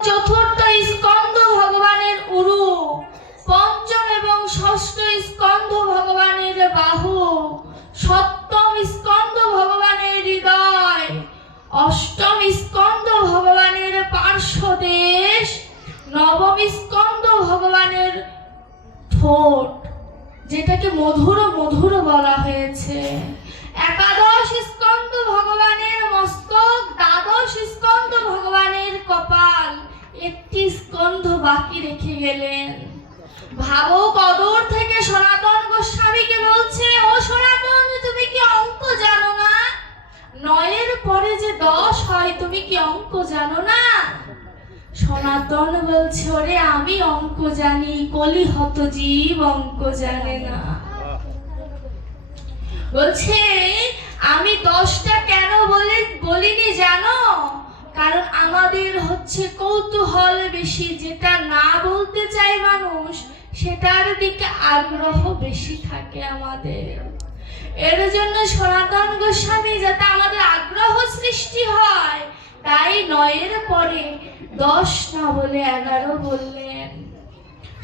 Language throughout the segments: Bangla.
চতুর্থ স্কন্ধ ভগবানের উরু, পঞ্চম এবং ষষ্ঠ স্কন্ধ ভগবানের বাহু, সপ্তম স্কন্ধ ভগবানের হৃদয়, অষ্টম স্কন্ধ ভগবানের পার্শ্বদেশ, নবম স্কন্ধ ভগবানের ঠোঁট, যেটাকে মধুর মধুর বলা হয়েছে, একাদশ স্কন্ধ ভগবানের মস্তক, দ্বাদশ স্কন্ধ ভগবানের কপাল, একটি স্কন্ধ বাকি রেখে গেলেন। ভাবো, কদর থেকে সনাতন গোস্বামীকে বলছে, ও সনাতন, তুমি কি অঙ্ক জানো না? 9-এর পরে যে 10 হয়, তুমি কি অঙ্ক জানো না? সনাতন বলছে, ওরে আমি অঙ্ক জানি, কলি হত জীব অঙ্ক জানে না। বলছে, আমি 10টা কেন বলিনি জানো? কারণ আমাদের হচ্ছে কৌতূহল বেশি, যেটা না বলতে চায় মানুষ সেটার দিকে আগ্রহ বেশি থাকে আমাদের। এর জন্য সনাতন গোস্বামী যাতে আমাদের আগ্রহ সৃষ্টি হয়, তাই 9-এর পরে 10 না বলে 11 বললেন।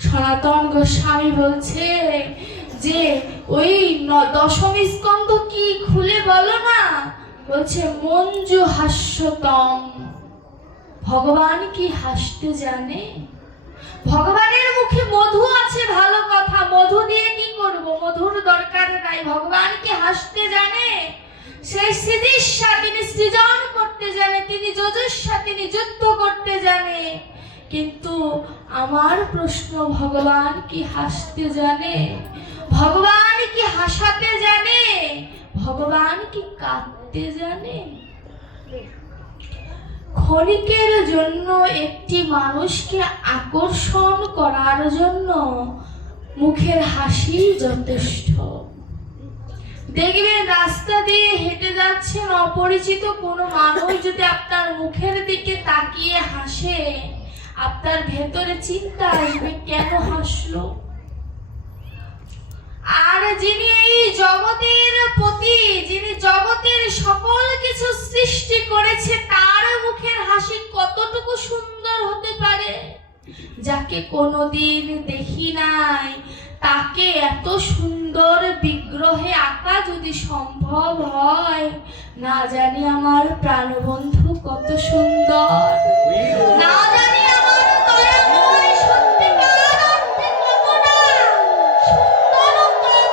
সনাতন গোস্বামী বলছে যে ওই 10ম স্কন্ধ কি খুলে বলো না। বলছে, মঞ্জু হাস্যতম, ভগবান কি হাসতে জানে? ভগবানের মুখে মধু আছে, ভালো কথা, মধু দিয়ে কি করব? মধুর দরকার নাই। ভগবান কি হাসতে জানে? সেই সৃজিষ্যা, তিনি সৃজন করতে জানে, তিনি যজস্যা, তিনি যুদ্ধ করতে জানে। কিন্তু আমার প্রশ্ন, ভগবান কি হাসতে জানে? ভগবান কি হাসাতে জানে? ভগবান কি কাঁদতে জানে? ক্ষণিকের জন্য একটি মানুষকে আকর্ষণ করার জন্য মুখের হাসি যথেষ্ট। দেখবেন, রাস্তা দিয়ে হেঁটে যাচ্ছেন, অপরিচিত কোনো মানুষ যদি আপনার মুখের দিকে তাকিয়ে হাসে, আপনার ভেতরে চিন্তা আসবে, কেন হাসলো? আর যিনি এই জগতের পতি, যিনি জগতের সকল কিছু সৃষ্টি করেছে, তার মুখের হাসি কতটুকু সুন্দর হতে পারে? যাকে কোনোদিন দেখি নাই, তাকে এত সুন্দর বিগ্রহে আঁকা যদি সম্ভব হয়, না জানি আমার প্রাণবন্ধু কত সুন্দর, না জানি আমার দয়াময় সত্যিকার অর্থে কতটা সুন্দরতম।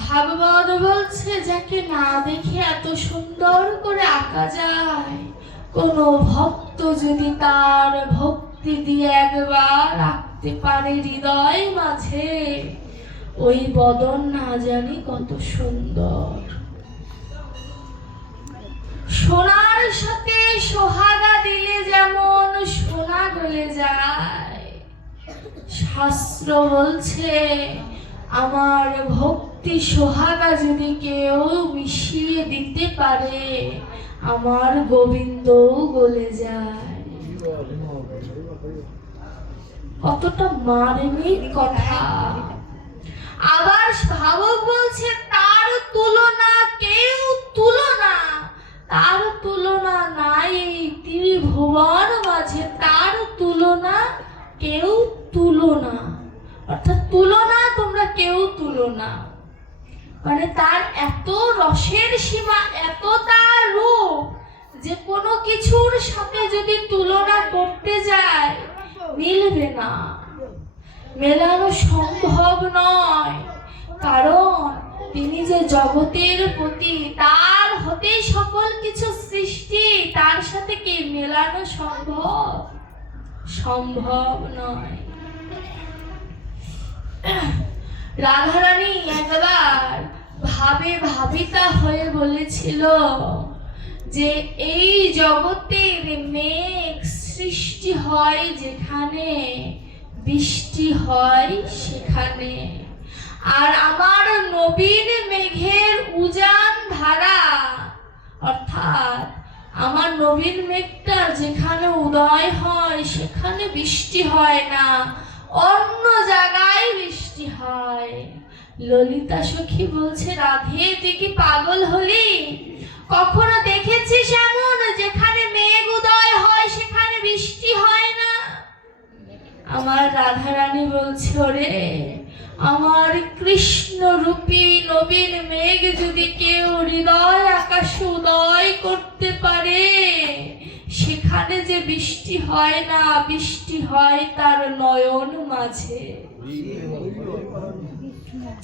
ভাগবত বলছে, যাকে না দেখে এত সুন্দর করে আঁকা যায়, কোন ভক্ত যদি তার ভক্তি দিয়ে একবার আঁকতে পারে হৃদয় মাঝে, ওই বদন না জানি কত সুন্দর। সোনার সাথে সোহাগা দিলে যেমন সোনা গলে যায়, শাস্ত্র বলছে আমার ভক্তি সোহাগা যদি কেউ মিশিয়ে দিতে পারে, আমার গোবিন্দও গলে যায়। কতটা মার্মিক কথা। আবার ভাবক বলছে, তার তুলনা কেউ তুলনা, তার তুলনা নাই এই ত্রিভুবন মাঝে, তার তুলনা কেউ তুলনা। অর্থাৎ তুলনা তোমরা কেউ তুলনা, মানে তার এত রসের সীমা, এত তার রূপ, যে কোনো কিছুর সাথে যদি তুলনা করতে যায় মিলবে না, মেলানো সম্ভব নয়। কারণ তিনি যে জগতের পতি, তার হতেই সকল কিছু সৃষ্টি, তার সাথে কি মেলানো সম্ভব? সম্ভব নয়। রাধারানী একবার ভাবিতা হয়ে বলেছিল যে এই জগতের মেঘ সৃষ্টি হয় যেখানে, বৃষ্টি হয় সেখানে, আর আমার নবীন মেঘের উজান ধারা, অর্থাৎ আমার নবীন মেঘটা যেখানে উদয় হয় সেখানে বৃষ্টি হয় না, অন্য জায়গায় বৃষ্টি হয়। ললিতা সখী বলছে, রাধে তুই কি পাগল হলি? কখনো দেখেছিস এমন যেখানে মেঘ উদয় হয় সেখানে বৃষ্টি হয় না? আমার রাধারানী বলছে, ওরে আমার কৃষ্ণ রূপী নবীন মেঘ যদি কেউ হৃদয় আকাশে উদয় করতে পারে, সেখানে যে বৃষ্টি হয় না, বৃষ্টি হয় তার নয়ন মাঝে।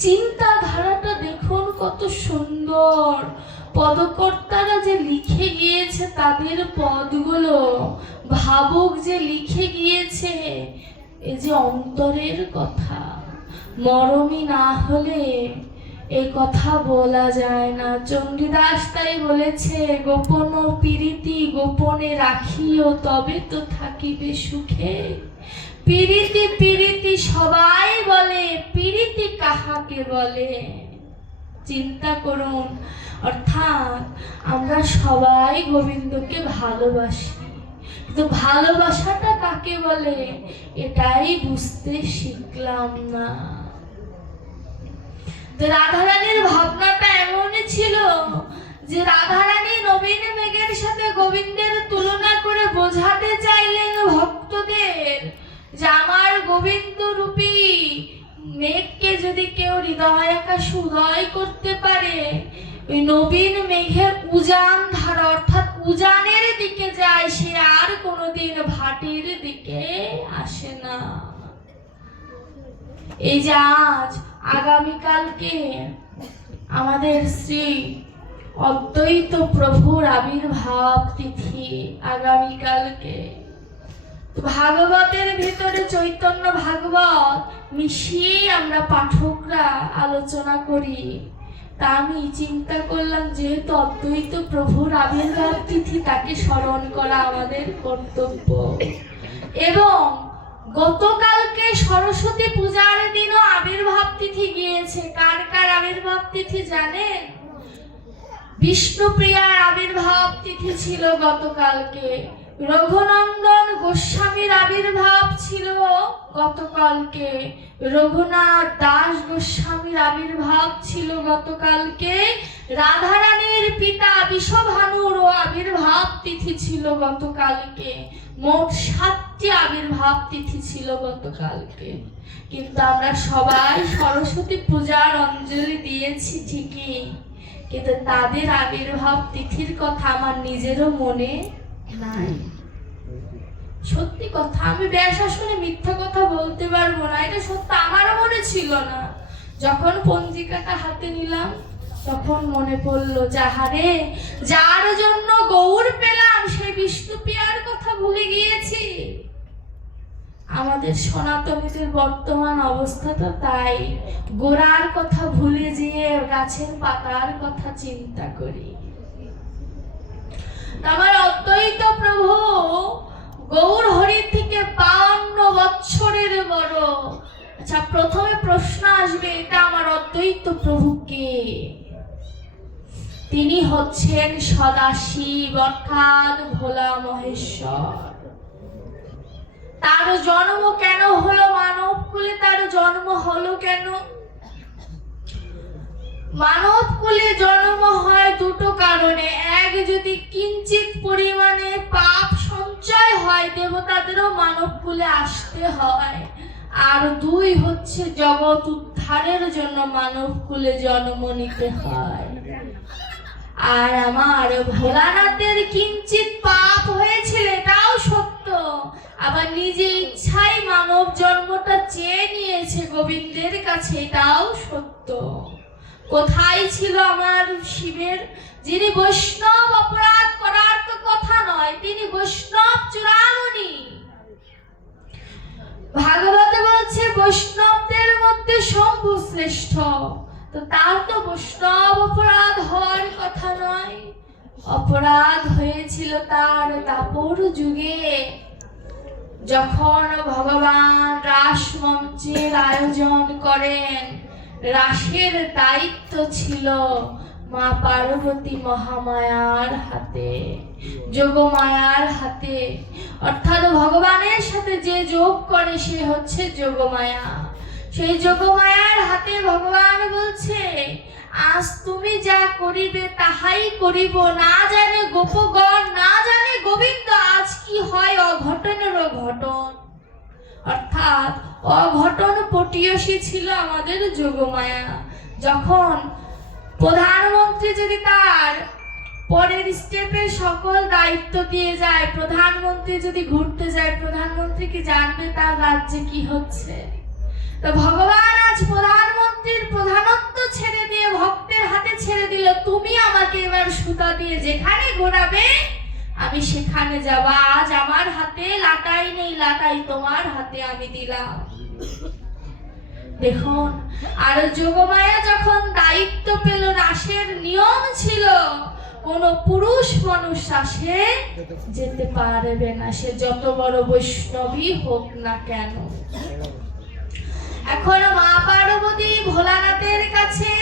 চিন্তাধারাটা দেখুন কত সুন্দর। পদকর্তারা যে লিখে গিয়েছে তাদের পদগুলো, ভাবুক যে লিখে গিয়েছে, এই যে অন্তরের কথা, মরমী না হলে এই কথা বলা যায় না। চণ্ডীদাস তাই বলেছে, গোপন প্রীতি গোপনে রাখিও তবে তো থাকিবে সুখে। প্রীতি প্রীতি সবাই বলে, প্রীতি কাহাকে বলে? চিন্তা করুন। অর্থাৎ আমরা সবাই গোবিন্দকে ভালোবাসি, কিন্তু ভালোবাসাটা কাকে বলে এটাই বুঝতে শিখলাম না। রাধারানীর ভাবনাটা এমনই ছিল যে রাধারানী নবীন মেঘের সাথে গোবিন্দের তুলনা করে বোঝাতে চাইলেন ভক্তদের যে আমার গোবিন্দ রূপী মেঘকে যদি কেউ হৃদয় আকাশে উদয় করতে পারে, ওই নবীন মেঘের উজান ধারা অর্থাৎ উজানের দিকে যায়, সে আর কোনোদিন ভাটির দিকে আসে না। এই যে আজ আগামীকালকে আমাদের শ্রী অদ্বৈত প্রভুর আবির্ভাব তিথি, আগামীকালকে ভাগবতের ভিতরে চৈতন্য ভাগবত মিশিয়ে আমরা পাঠকরা আলোচনা করি। তা আমি চিন্তা করলাম, যেহেতু অদ্বৈত প্রভুর আবির্ভাব তিথি, তাকে স্মরণ করা আমাদের কর্তব্য। এবং গতকালকে সরস্বতী পূজার দিনও আবির্ভাব তিথি গিয়েছে। কার কার আবির্ভাব তিথি জানেন? বিষ্ণুপ্রিয়ার আবির্ভাব তিথি ছিল গতকালকে। রঘুনন্দন গোস্বামীর আবির্ভাব ছিল গতকালকে। রঘুনাথ দাস গোস্বামীর আবির্ভাব ছিল গতকালকে। রাধারানীর পিতা বিষভানুর আবির্ভাব তিথি ছিল গতকালকে। মোট 7টি আবির্ভাব তিথি ছিল গতকালকে। কিন্তু আমরা সবাই সরস্বতী পূজার অঞ্জলি দিয়েছি ঠিকই, কিন্তু তাদের আবির্ভাব তিথির কথা আমার নিজেরও মনে নাই। সত্যি কথা, আমি ব্যাসা শুনে মিথ্যা কথা বলতে পারবো না, এটা সত্য, আমারও মনে ছিল না। যখন পঞ্জিকাটা হাতে নিলাম তখন মনে পড়লো, যাহারে যার জন্য গৌর পেলাম সেই বিষ্ণুপ্রিয়ার কথা ভুলে গিয়েছি। আমাদের সনাতনীদের বর্তমান অবস্থাটা তাই, গোড়ার কথা ভুলে যেয়ে গাছের পাতার কথা চিন্তা করি। আমার অদ্বৈত প্রভু গৌর হরি থেকে 52 বছরের বড়। আচ্ছা, প্রথমে প্রশ্ন আসবে, এটা আমার অদ্বৈত প্রভু কে? তিনি হচ্ছেন সদাশিব অর্থাৎ ভোলা মহেশ্বর। তার জন্ম কেন হলো মানব কুলে? তার জন্ম হলো কেন? মানব কুলে জন্ম হয় দুটো কারণে। এক, যদি কিঞ্চিত পরিমাণে পাপ সঞ্চয় হয়, দেবতাদেরও মানব কুলে আসতে হয়। আর 2 হচ্ছে জগৎ উদ্ধারের জন্য মানব কুলে জন্ম নিতে হয়। আর আমার ভোলানাথের কিঞ্চিত পাপ হয়েছিল, এটাও সত্য। আবার নিজে ইচ্ছায় মানব জন্মটা চেয়ে নিয়েছে গোবিন্দের কাছে, এটাও সত্য। কোথায় ছিল আমার শিবের, যিনি বৈষ্ণব? অপরাধ করার তো কথা নয়, তিনি বৈষ্ণব চূড়ামণি। ভাগবতে বলছে বৈষ্ণবদের মধ্যে শম্ভু শ্রেষ্ঠ, তো তার তো বৈষ্ণব অপরাধ হওয়ার কথা নয়। অপরাধ হয়েছিল তার দাপর যুগে, যখন ভগবান রাস মঞ্চের আয়োজন করেন। রাসের দায়িত্ব ছিল মা পার্বতী মহামায়ার হাতে, যোগমায়ার হাতে। অর্থাৎ ভগবানের সাথে যে যোগ করে সে হচ্ছে যোগমায়া। সেই যোগমায়ার হাতে ভগবান বলছে, আজ তুমি যা করিবে তাহাই করিব, না জানে গোপগণ, না জানে গোবিন্দ আজ কি হয় অঘটনের ঘটন। অর্থাৎ অঘটন পটীয়সী ছিল আমাদের যোগমায়া। যখন প্রধানমন্ত্রী যদি তার পরের স্টেপের সকল দায়িত্ব দিয়ে যায়, প্রধানমন্ত্রী যদি ঘুরতে যায়, প্রধানমন্ত্রী কি জানবে তার রাজ্যে কি হচ্ছে? তো ভগবান আজ প্রধানমন্ত্রীর প্রধানত্ব ছেড়ে দিয়ে ভক্তের হাতে ছেড়ে দিল, তুমি আমাকে এবার সুতা দিয়ে যেখানে ঘোরাবে আমি সেখানে যাব। আজ আমার হাতে লাটাই নেই, লাটাই তোমার হাতে আমি দিলাম। দেখুন, আর যোগমায়া যখন দায়িত্ব পেল, রাসের নিয়ম ছিল কোন পুরুষ মানুষ রাসে যেতে পারবে না, সে যত বড় বৈষ্ণবী হোক না কেন। এখন মা পার্বতী ভোলানাথের কাছে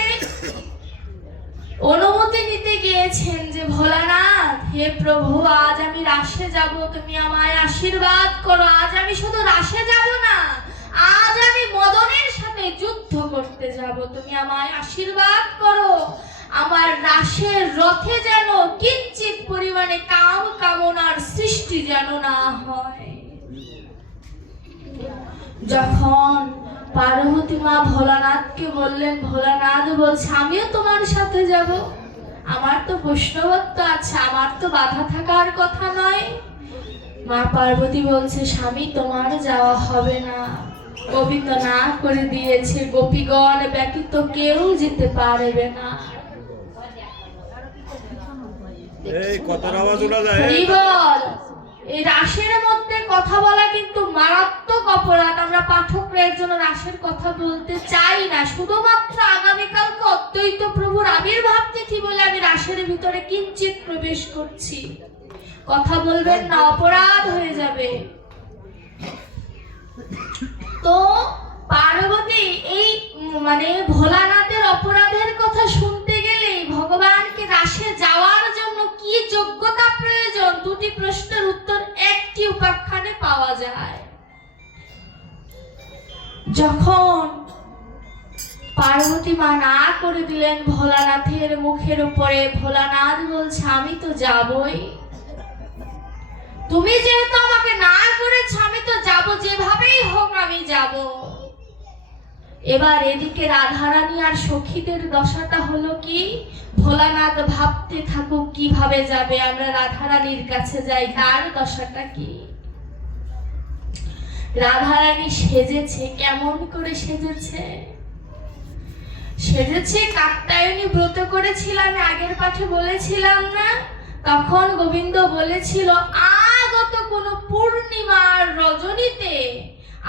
অনুমতি নিতে গিয়েছেন যে, ভোলানাথ, হে প্রভু, আজ আমি রাসে যাব, তুমি আমায় আশীর্বাদ করো। আজ আমি শুধু রাসে যাব না, আজ আমি মদনের সাথে যুদ্ধ করতে যাব, তুমি আমায় আশীর্বাদ করো। আমার রাসের রথে যেন কিঞ্চিত পরিমাণে কাম কামনার সৃষ্টি যেন না হয়। যখন পার্বতী মা ভোলানাথকে বললেন, ভোলানাথ বলছে, আমিও তোমার সাথে যাব, আমার তো বৈষ্ণবত্ব আছে, আমার তো বাধা থাকার কথা নয়। মা পার্বতী বলছে, স্বামী, তোমার যাওয়া হবে না, গোবিন্দ না করে দিয়েছে, গোপীগণ ব্যতীত কেউ যেতে পারবে না। এই কথার আওয়াজ ওঠা যায়। এই রাসের মধ্যে কথা বলা কিন্তু মারাত্মক অপরাধ। আমরা পাঠকরা এর জন্য রাসের কথা বলতে চাই না। শুধুমাত্র আগামীকালকে অদ্বৈত প্রভুর আবির্ভাব তিথি বলে আমি রাসের ভিতরে কিঞ্চিত প্রবেশ করছি, কথা বলবেন না, অপরাধ হয়ে যাবে। তো পার্বতী এই ভোলানাথের অপরাধের কথা শুনতে গেলেই ভগবানকে রাসে যাওয়ার জন্য কি যোগ্যতা প্রয়োজন, দুটি প্রশ্নের উত্তর একটি উপাখ্যানে পাওয়া যায়। যখন পার্বতী মা না করে দিলেন ভোলানাথের মুখের উপরে, ভোলানাথ বলছে, আমি তো যাবই, তুমি যেহেতু আমাকে না করেছ আমি তো যাব, যেভাবেই হোক আমি যাব। এবার এদিকে রাধারানী আর সখীদের দশাটা হলো কি, ভোলানাথ ভাবতে থাকুক কিভাবে যাবে, আমরা রাধারানীর কাছে যাই, তার দশাটা কি। রাধারানী সেজেছে, কেমন করে সেজেছে? সেজেছে কাত্যায়নী ব্রত করেছিল, আমি আগের পাঠে বলেছিলাম না? তখন গোবিন্দ বলেছিল, আগত কোন পূর্ণিমার রজনীতে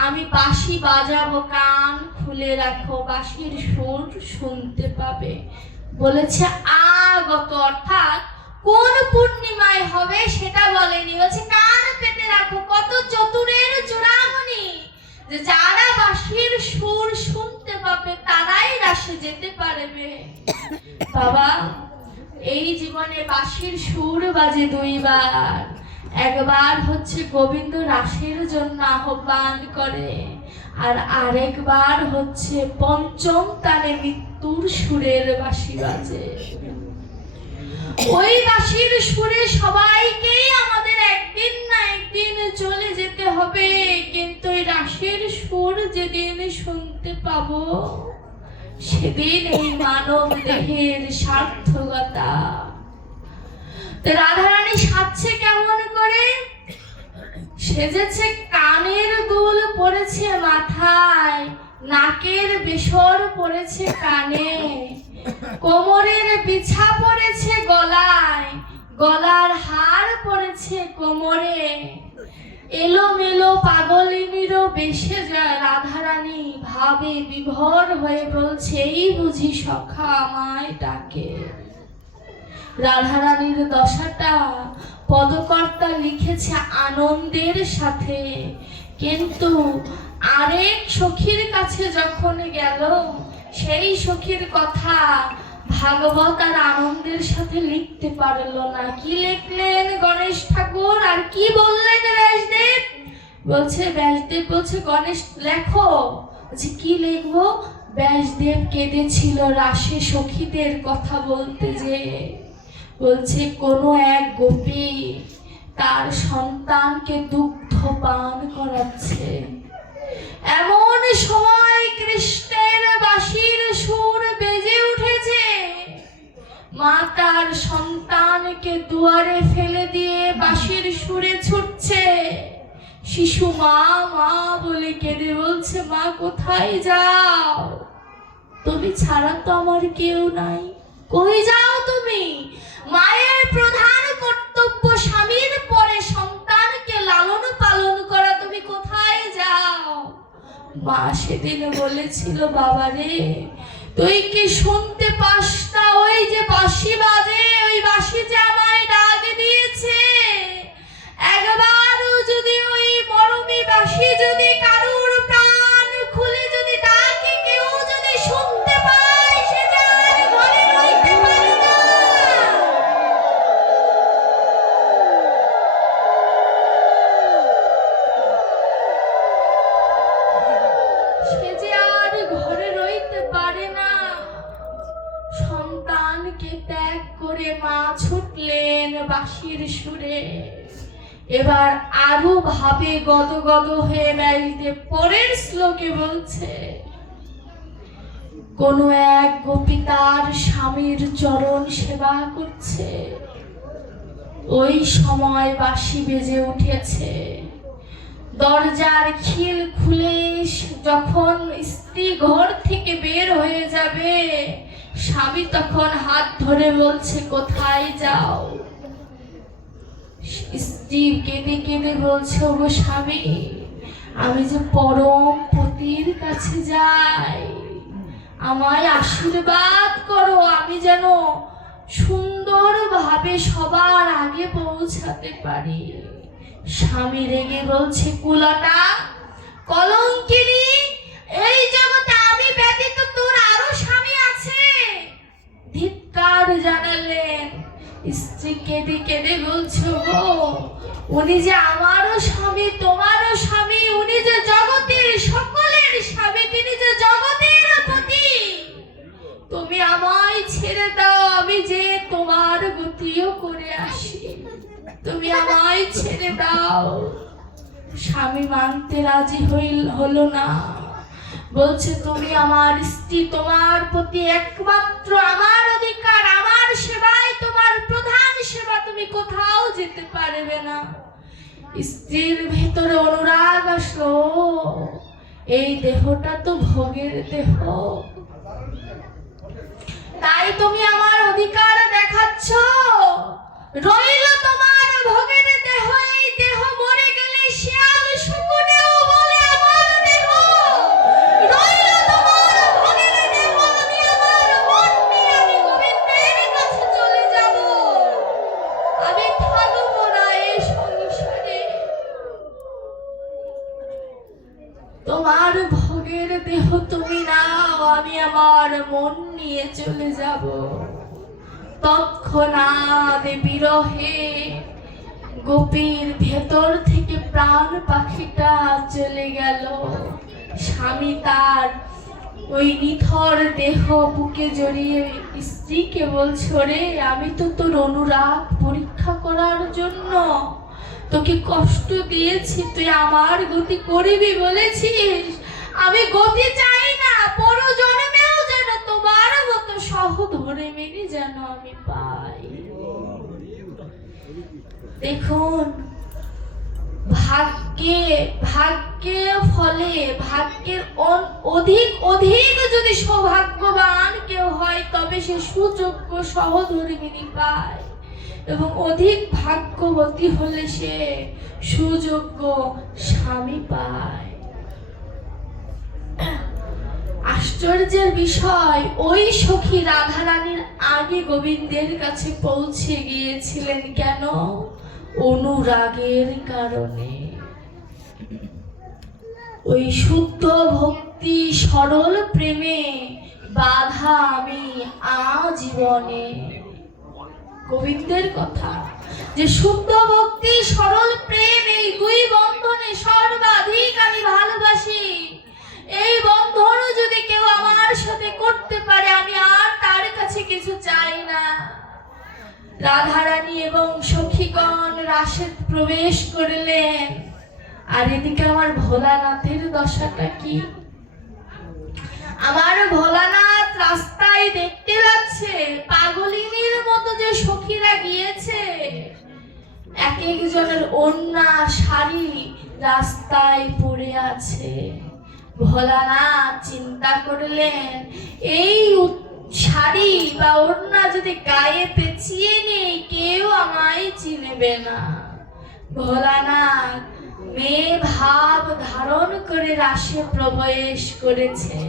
আমি বাঁশি বাজাবো, কান খুলে রাখো, বাঁশির সুর শুনতে পাবে। বলেছে আগত, অর্থাৎ কোন পূর্ণিমায় হবে সেটা বলেনি, বলছে কান পেতে রাখো। কত চতুরের চূড়ামণি, যে যারা বাঁশির সুর শুনতে পাবে তারাই রাসে যেতে পারবে। বাবা, এই জীবনে বাঁশির সুর বাজে দুইবার, একবার হচ্ছে গোবিন্দ রাসের জন্য আহ্বান করে, আর আরেকবার হচ্ছে পঞ্চম তালে মৃত্যুর সুরের বাঁশি বাজে। ওই বাঁশির সুরে সবাইকেই আমাদের একদিন না একদিন চলে যেতে হবে, কিন্তু এই রাসের সুর যেদিন শুনতে পাবো সেদিন এই মানব দেহের সার্থকতা। রাধারানী সাজছে কেমন করে? সেজেছে কানের দুল পড়েছে মাথায়, নাকের বেসর পড়েছে কানে, কোমরের বিছা পড়েছে গলায়, গলার হার পড়েছে কোমরে, এলোমেলো পাগলিনীরও বেশে যায়। রাধারানী ভাবে বিভোর হয়ে বলছে, এই বুঝি সখা আমায় ডাকে। রাধারানীর দশাটা পদকর্তা লিখেছে আনন্দের সাথে, কিন্তু আরেক সখীর কাছে যখন গেল, সেই সখীর কথা ভাগবত আর আনন্দের সাথে লিখতে পারলো না। কি লিখলেন গণেশ ঠাকুর, আর কি বললেন ব্যাসদেব? ব্যাসদেব বলছে, গণেশ লেখো, আচ্ছা কি লিখবো? ব্যাসদেব কেঁদেছিল রাসে সখীদের কথা বলতে যে, বলছে কোনো এক গোপী তার সন্তানকে দুগ্ধ পান করাচ্ছে। এমন সময় কৃষ্ণের বাঁশির সুর বেজে উঠেছে। মা তার সন্তানকে দুয়ারে ফেলে দিয়ে বাঁশির সুরে ছুটছে। শিশু মা মা বলে কেঁদে বলছে, মা কোথায় যাও? তুমি ছাড়া তো আমার কেউ নাই। কই যাও তুমি? মায়ের প্রধান কর্তব্য স্বামীর পরে সন্তানকে লালন পালন করা, তুমি কোথায় যাও? মা সেদিন বলেছিল, বাবা রে তুই কি শুনতে পাস না? ওই যে বাঁশি বাজে, ওই বাঁশি যে আমায় ডাক দিয়েছে। একবারও যদি ওই মরমী বাঁশি যদি কারুর প্রাণ খুলে যদি ডাকে, কেউ যদি শুনতে পায়, সে যে আর ঘরে রইতে পারে না। সে যে আর ঘরে রইতে পারে না। সন্তানকে ত্যাগ করে মা ছুটলেন বাঁশির সুরে। এবার আরো ভাবে গদগদ হয়ে ব্যাসদেব পরের শ্লোকে বলছে, কোন এক গোপী তার স্বামীর চরণ সেবা করছে। ওই সময় বাঁশি বেজে উঠেছে। দরজার খিল খুলে যখন স্ত্রী ঘর থেকে বের হয়ে যাবে, স্বামী তখন হাত ধরে বলছে, কোথায় যাও? স্ত্রী কেঁদে কেঁদে বলছে, ওগো স্বামী, আমি যে পরম পতির কাছে যাই, আমায় আশীর্বাদ করো, আমি যেন সুন্দরভাবে সবার আগে পৌঁছাতে পারি। স্বামী রেগে বলছে, কুলাটা, কলঙ্কিনী, এই জগতে আমি ব্যতীত তোর আরো স্বামী আছে? ধিক্কার জানালেন। স্ত্রী কেঁদে কেঁদে বলছে, গো উনি যে আমারও স্বামী, তোমারও স্বামী, উনি যে জগতের সকলের স্বামী, তিনি যে জগতের পতি। তুমি আমায় ছেড়ে দাও, আমি যে তোমার গতিও করে আসি, তুমি আমায় ছেড়ে দাও। স্বামী মানতে রাজি হলো না। বলছে, তুমি আমার স্ত্রী, তোমার প্রতি একমাত্র আমার অধিকার, আমার সেবাই তোমার প্রধান সেবা, তুমি কোথাও যেতে পারবে না। স্ত্রীর ভেতরে অনুরাগ আসলো, এই দেহটা তো ভোগের দেহ, তাই তুমি আমার অধিকার দেখাচ্ছ। রইল তোমার ভোগের দেহ, এই দেহ মরে গেলে শিয়াল শকুনেও বলে আমার দেহ। রইল তোমার ভোগের দেহ, আমি আমার মন নিয়ে আমি গোবিন্দের কাছে চলে যাব। আমি থাকবো না এই সংসারে। তোমার ভোগের দেহ তুমি নাও, আমি আমার মন নিয়ে চলে যাব। তৎক্ষণাৎ বিরহে গোপীর ভেতর থেকে প্রাণ পাখিটা চলে গেল। স্বামী তার ওই নিথর দেহ বুকে জড়িয়ে স্ত্রীকে বলছে, রে আমি তো তোর অনুরাগ পরীক্ষা করার জন্য তোকে কষ্ট দিয়েছি, তুই আমার গতি করবি বলেছিস। আমি গতি চাই না, পরজন্মেও যেন তোমার মতো সহধর্মিণী যেন আমি পাই। দেখুন, ভাগ্যের ফলে ভাগ্যের অধিক অধিক যদি সৌভাগ্যবান কেউ হয়, তবে সে সুযোগ্য সহধর্মিণী পায়, এবং অধিক ভাগ্যবতী হলে সে সুযোগ্য স্বামী পায়। আশ্চর্যের বিষয়, ওই সখী রাধারানীর আগে গোবিন্দের কাছে পৌঁছে গিয়েছিলেন। কেন? অনুরাগের কারণে। ওই শুদ্ধ ভক্তি সরল প্রেমে বাধা আমি আজীবনে। গোবিন্দের কথা যে শুদ্ধ ভক্তি সরল প্রেম, এই দুই বন্ধনে সর্বাধিক আমি ভালোবাসি। এই বন্ধন যদি কেউ আমার সাথে করতে পারে, আমি আর তার কাছে কিছু চাই না। রাধারানী এবং সখীগণ রাসে প্রবেশ করলেন। আর এদিকে আমার ভোলানাথের দশাটা কি? আমার ভোলানাথ রাস্তায় দেখতে পাচ্ছে পাগলিনীর মতো যে সখীরা গিয়েছে, এক একজনের ওড়না শাড়ি রাস্তায় পড়ে আছে। ভোলানাথ চিন্তা করলেন, এই শাড়ি বা ওড়না যদি গায়ে পেঁচিয়ে নেই, কেউ আমায় চিনবে না। ভোলানাথ মেয়ে ভাব ধারণ করে রাসে প্রবেশ করেছে।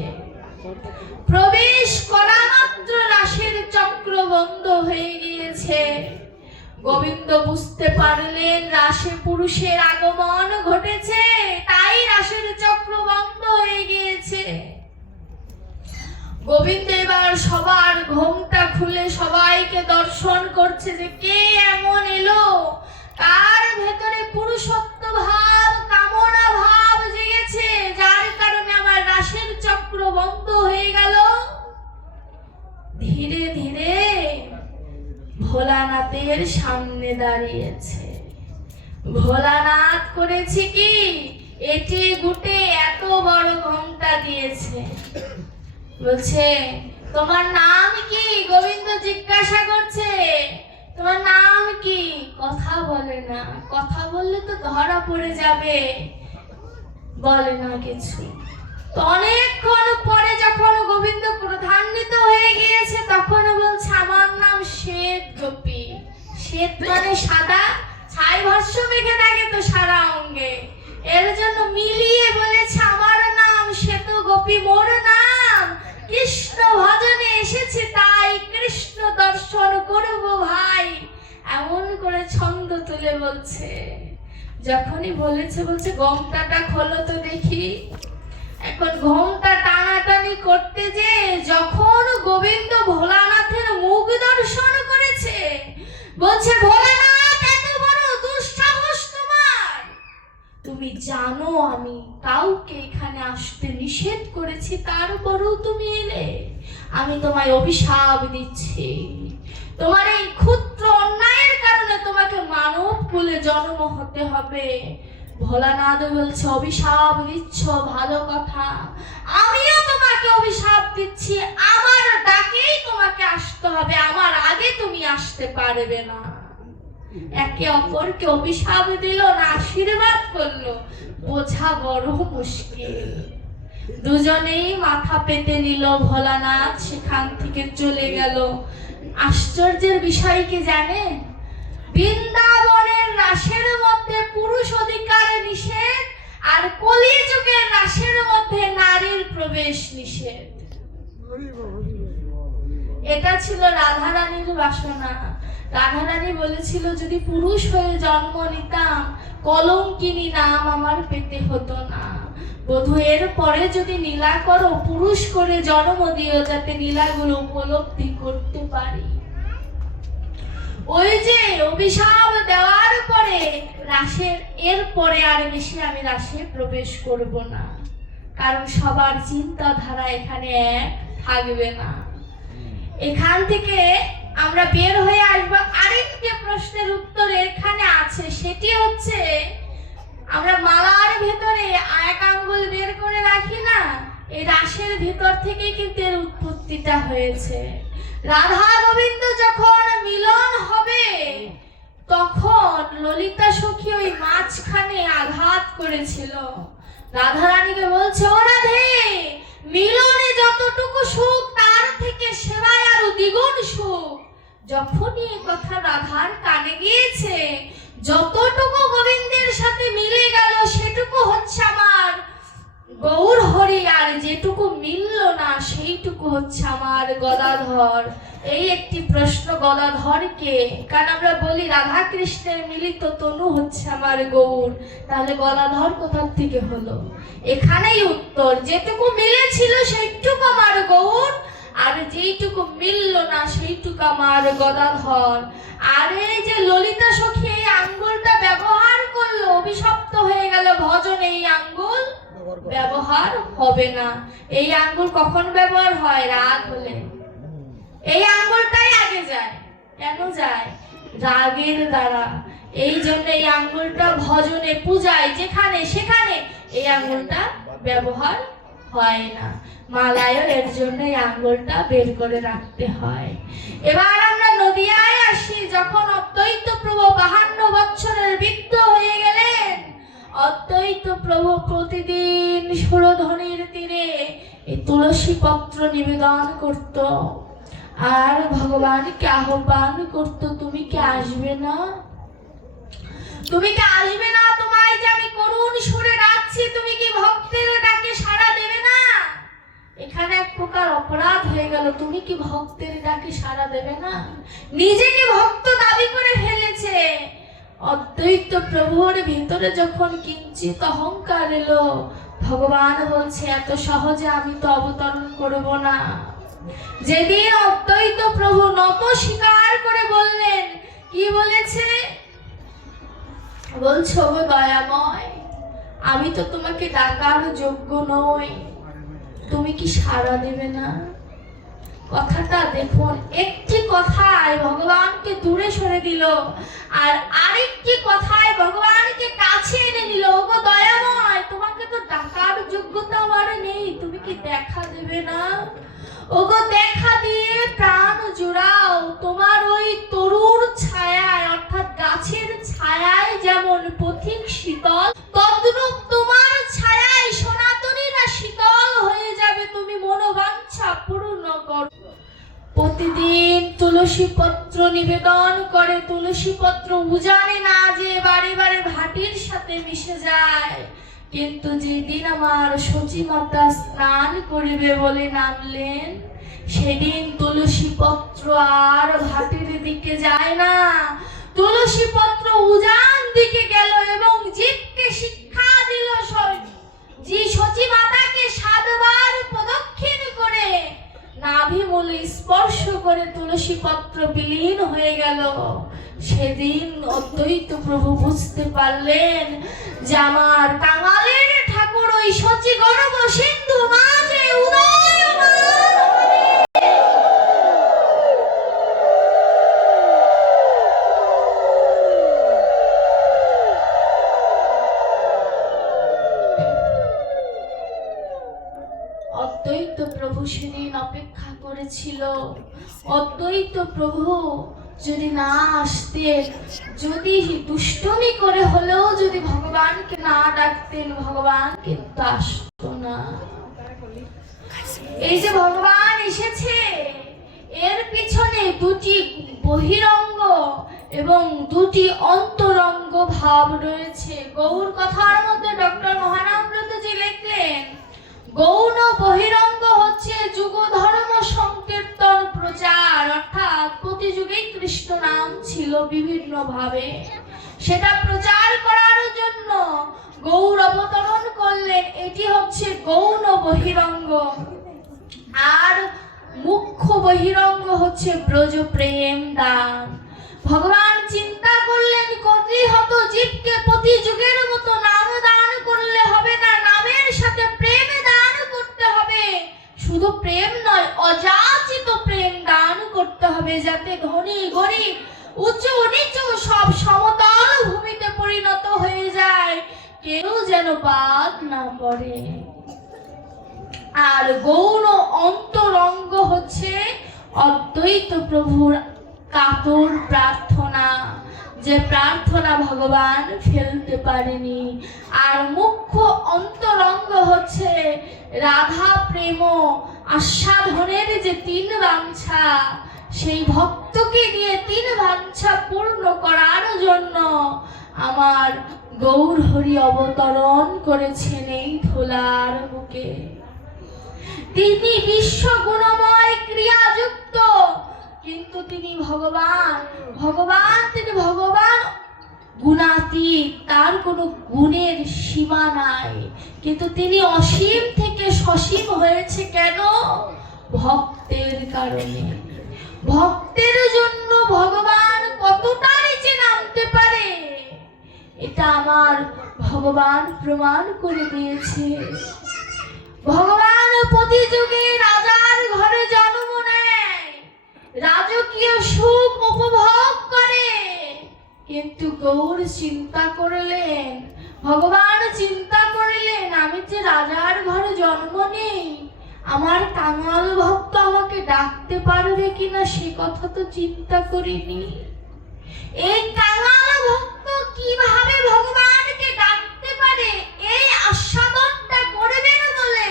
প্রবেশ করা মাত্র রাসের চক্র বন্ধ হয়ে গিয়েছে। গোবিন্দ বুঝতে পারলেন রাসে পুরুষের আগমন ঘটেছে, তাই রাসের চক্র বন্ধ হয়ে গিয়েছে। গোবিন্দ এবার সবার ঘোমটা খুলে সবাইকে দর্শন করছে যে কে এমন এলো, তার ভেতরে পুরুষত্ব ভাব, কামনা ভাব জেগেছে, যার কারণে আমার রাসের চক্র বন্ধ হয়ে গেল। ধীরে ধীরে ভোলানাথের সামনে দাঁড়িয়েছে। ভোলানাথ করেছে কি, এটি গুটে এত বড় ঘোমটা দিয়েছে। বলছে, তোমার নাম কি? গোবিন্দ জিজ্ঞাসা করছে, তোমার নাম কি? কথা বলে না, কথা বললে তো ধরা পড়ে যাবে, বলে না কিছু। তো অনেকক্ষণ পরে যখন গোবিন্দ ক্রোধান্বিত হয়ে গিয়েছে, তখন বলছে, আমার নাম শ্বেত গোপী। শ্বেত মানে সাদা, ছাই ভস্য মেখে থাকে তো সারা অঙ্গে, এর জন্য মিলিয়ে বলেছে আমার নাম শ্বেত গোপী। মোর নাম কৃষ্ণ ভজনে এসেছি, তাই কৃষ্ণ দর্শন করব ভাই, এমন করে ছন্দ তুলে বলছে। যখনই বলেছে, বলছে ঘোমটাটা খোলো তো দেখি। এখন ঘোমটা টানাটানি করতে যে যখন গোবিন্দ ভোলানাথের মুখ দর্শন করেছে, বলছে, ভোলানাথ এত বড় দুঃসাহস তোমার! তুমি জানো আমি কাউকে এখানে আসতে নিষেধ করেছি, তারপরেও তুমি এলে। আমি তোমায় অভিশাপ দিচ্ছি, তোমার এই ক্ষুদ্র অন্যায়ের কারণে তোমাকে মানব কুলে জন্ম হতে হবে। ভোলানাথ বলছে, অভিশাপ দিচ্ছ ভালো কথা, আমিও তোমাকে অভিশাপ দিচ্ছি, আমার ডাকেই তোমাকে আসতে হবে, আমার আগে তুমি আসতে পারবে না। একে অপরকে অভিশাপ দিল না আশীর্বাদ করলো, বোঝা বড় মুশকিল। দুজনেই মাথা পেতে নিল। ভোলানাথ সেখান থেকে চলে গেল। আশ্চর্যের বিষয় কি জানেন? বৃন্দাবনের রাসের মধ্যে পুরুষ অধিকার নিষেধ, আর কলিযুগের রাসের মধ্যে নারীর প্রবেশ নিষেধ। এটা ছিল রাধারানীর বাসনা। রাধারানী বলেছিল, যদি পুরুষ হয়ে জন্ম নিতাম, কলঙ্কিনী নাম আমার পেতে হতো না। বধূ, এর পরে যদি নীলা করো, পুরুষ করে জন্ম দিও, যাতে নীলাগুলো উপলব্ধি করতে পারি। ওই যে অভিশাপ দেওয়ার পরে রাসের এর পরে আর বেশি আমি রাসে প্রবেশ করব না, কারণ সবার চিন্তাধারা এখানে এক থাকবে না। এখান থেকে আমরা বের হয়ে আসবো। আরেকটি প্রশ্নের উত্তর এখানে আছে, সেটি হচ্ছে, আমরা মালার ভেতরে এক আঙ্গুল বের করে রাখি না, এই রাসের ভিতর থেকে কিন্তু এর উৎপত্তিটা হয়েছে। রাধা গোবিন্দ যখন মিলন হবে, তখন ললিতা সখী ওই মাঝখানে আঘাত করেছিল। রাধারানীকে বলছে, ও রাধে, মিলনে যতটুকু সুখ, তার থেকে সেবায় আরো দ্বিগুণ সুখ। যখনই এই কথা রাধার কানে গিয়েছে, যতটুকু গোবিন্দের সাথে মিলে গেল সেটুকু হচ্ছে আমার গৌর হরি, আর যেটুকু মিলল না সেইটুকু হচ্ছে আমার গদাধর। এই একটি প্রশ্ন, গদাধর কে? কারণ আমরা বলি রাধা কৃষ্ণের মিলিত তনু হচ্ছে আমার গৌর, তাহলে গদাধর কোথার থেকে হলো? এখানেই উত্তর, যেটুকু মিলেছিল সেইটুকু আমার গৌর, আর যেইটুকু মিলল না সেইটুকু আমার গদাধর। আর এই যে ললিতা সখী এই আঙ্গুলটা ব্যবহার করলো, অভিশপ্ত হয়ে গেল ভজন, এই আঙ্গুল ব্যবহার হবে না। এই আঙ্গুল কখন ব্যবহার হয়? রাগ হলে। এই আঙ্গুলটাই আগে যায়। কেন যায়? রাগের দ্বারা। এই জন্য এই আঙ্গুলটা ভজনে, পূজায়, যেখানে সেখানে এই আঙ্গুলটা ব্যবহার হয় না। মালায়ও এর জন্য এই আঙ্গুলটা বের করে রাখতে হয়। এবার আমরা নদিয়ায় আসি। যখন অদ্বৈত প্রভু 52 বছরের বৃদ্ধ হয়ে গেলেন, অদ্বৈত প্রভু প্রতিদিন সুরধনির তীরে এই তুলসী পত্র নিবেদন করত আর ভগবানকে আহ্বান করত, তুমি কি আসবে না? তুমি কি আসবে না? তোমায় যে আমি করুণ সুরে ডাকছি, তুমি কি ভক্তের ডাকে সাড়া দেবে না? এখানে এক প্রকার অপরাধ হয়ে গেল। তুমি কি ভক্তের ডাকে সাড়া দেবে না? নিজেকে ভক্ত দাবি করে ফেলেছে। অদ্বৈত প্রভুর ভিতরে যখন কিঞ্চিত অহংকার এলো, ভগবান বলছে এত সহজে আমি তো অবতরণ করব না। যেদিন অদ্বৈত প্রভু নত স্বীকার করে বললেন, কি বলেছে? বলছো গো দয়াময়, আমি তো তোমাকে ডাকার যোগ্য নই, তুমি কি সাড়া দেবে না? কথাটা দেখুন, একটি কথায় ভগবানকে দূরে সরে দিল, আর আরেকটি কথায় ভগবানকে কাছে এনে দিল। ওগো দয়াময়, তোমাকে তো ডাকার যোগ্যতা আমার নেই, তুমি কি দেখা দেবে না? ওগো দেখা দিয়ে প্রাণ জুড়াও। তোমার ওই তরুর ছায়ায়, অর্থাৎ গাছের ছায়ায় যেমন পথিক শীতল, তদ্রূপ তোমার ছায়ায় সনাতনীরা শীতল হয়ে যাবে। তুমি মনোবাঞ্ছা পূর্ণ করো। প্রতিদিন তুলসী পত্র নিবেদন করে। তুলসী পত্র উজানে না যে বারে বারে ভাটির সাথে মিশে যায়। কিন্তু যেদিন আমার সচিমাতা স্নান করিবে বলে নামলেন, সেদিন তুলসী পত্র আর ভাটির দিকে যায় না। তুলসী পত্র উজান দিকে গেল এবং জীবকে শিক্ষা দিল। যে সচিমাতাকে 7 বার প্রদক্ষিণ করে নাভিমূলে স্পর্শ করে তুলসী পত্র বিলীন হয়ে গেল। সেদিন অদ্বৈত প্রভু বুঝতে পারলেন যে আমার কাঙালের ঠাকুর ওই সচি গর্ভ সিন্ধু মাঝে উদয়মান। অদ্বৈত প্রভু সেদিন অপেক্ষা করেছিল। অদ্বৈত প্রভু যদি না আসতেন, যদি দুষ্টুমি করে হলেও যদি ভগবানকে না ডাকতেন, ভগবান কিন্তু আসতো না। এই যে ভগবান এসেছে, এর পিছনে 2টি বহিরঙ্গ এবং 2টি অন্তরঙ্গ ভাব রয়েছে। গৌর কথার মধ্যে ডক্টর মহানামব্রতজি লিখলেন, গৌণ বহিরঙ্গ হচ্ছে যুগ ধর্ম সংকীর্তন প্রচার, অর্থাৎ প্রতি যুগেই কৃষ্ণ নাম ছিল বিভিন্ন ভাবে, সেটা প্রচার করার জন্য গৌর অবতরণ করলেন। এটি হচ্ছে গৌণ বহিরঙ্গ। আর মুখ্য বহিরঙ্গ হচ্ছে ব্রজ প্রেম দান। ভগবান চিন্তা করলেন, কতৃহত জীবকে প্রতি যুগের মতো নাম দান করলে হবে না, নামের সাথে প্রেম দান করতে হবে। শুধু প্রেম নয়, অযাচিত প্রেম দান করতে হবে, যাতে ধনী গরিব, উঁচু নিচু সব সমতল ভূমিতে পরিণত হয়ে যায়, কেউ যেন বাদ না পড়ে। আর গৌণ অন্তরঙ্গ হচ্ছে অদ্বৈত প্রভুর কাতর প্রার্থনা, যে প্রার্থনা ভগবান ফেলতে পারেনি। আর মুখ্য অন্তরঙ্গ হচ্ছে রাধা প্রেম আস্বাদনের যে 3 বাঞ্ছা, সেই ভক্তকে নিয়ে 3 বাঞ্ছা পূর্ণ করার জন্য আমার গৌর হরি অবতরণ করেছেন এই ধুলার বুকে। তিনি বিশ্ব গুণময় ক্রিয়াযুক্ত, কিন্তু তিনি ভগবান তিনি ভগবান গুণাতীত, তার কোনো গুণের সীমা নাই। কিন্তু তিনি অসীম থেকে সসীম হয়েছে কেন? ভক্ত ভক্তের কারণে। ভক্তের জন্য ভগবান কতটা নিচে নামতে পারে এটা আমার ভগবান প্রমাণ করে দিয়েছে। ভগবান প্রতি যুগে রাজার ঘরে জন্ম নেয়, রাজকীয় সুখ উপভোগ করে, কিন্তু গৌর চিন্তা করলেন, ভগবান চিন্তা করলেন, আমি যে রাজার ঘরে জন্ম নেই, আমার কাঙাল ভক্ত আমাকে ডাকতে পারবে কিনা সে কথা তো চিন্তা করিনি। এই কাঙাল ভক্ত কিভাবে ভগবানকে ডাকতে পারে এই আস্বাদনটা করবেন বলে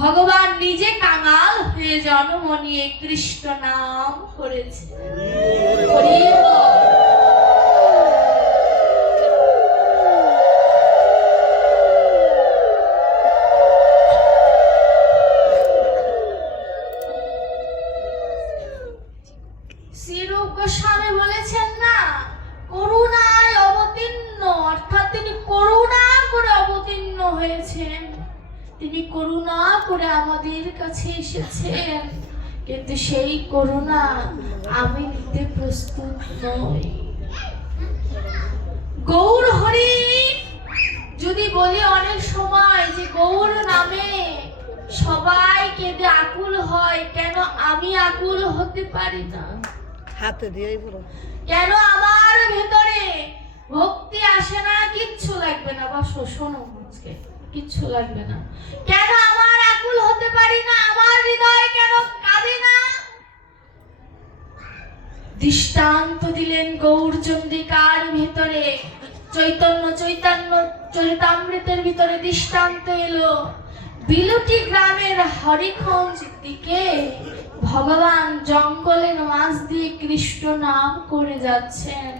ভগবান নিজে কাঙাল হয়ে জন্ম নিয়ে কৃষ্ণ নাম করেছে। হরি বল। শ্রীরূপ গোস্বামী বলেছেন না, করুণায় অবতীর্ণ, অর্থাৎ তিনি করুণা করে অবতীর্ণ হয়েছেন, তিনি করুণা করে আমাদের কাছে এসেছেন, কিন্তু সেই করুণা আমি নিতে প্রস্তুত নই। গৌর হরি যদি বলি অনেক সময় যে গৌর নামে সবাই কেঁদে আকুল হয়, কেন আমি আকুল হতে পারি না? হাতে দিয়েই পুরো কেন আমার ভেতরে ভক্তি আসে না? কিচ্ছু লাগবে না, বা শোষণও আজকে কিচ্ছু লাগবে না। কেন আমার আকুল হতে পারি না? আমার হৃদয় কেন কাঁদে না? দৃষ্টান্ত দিলেন গৌর চন্দ্রিকার ভিতরে, চৈতন্য চরিতামৃতের ভিতরে দৃষ্টান্ত এলো। বিলুটি গ্রামের হরিখঞ্জ দিকে ভগবান জঙ্গলের মাঝ দিয়ে কৃষ্ণ নাম করে যাচ্ছেন।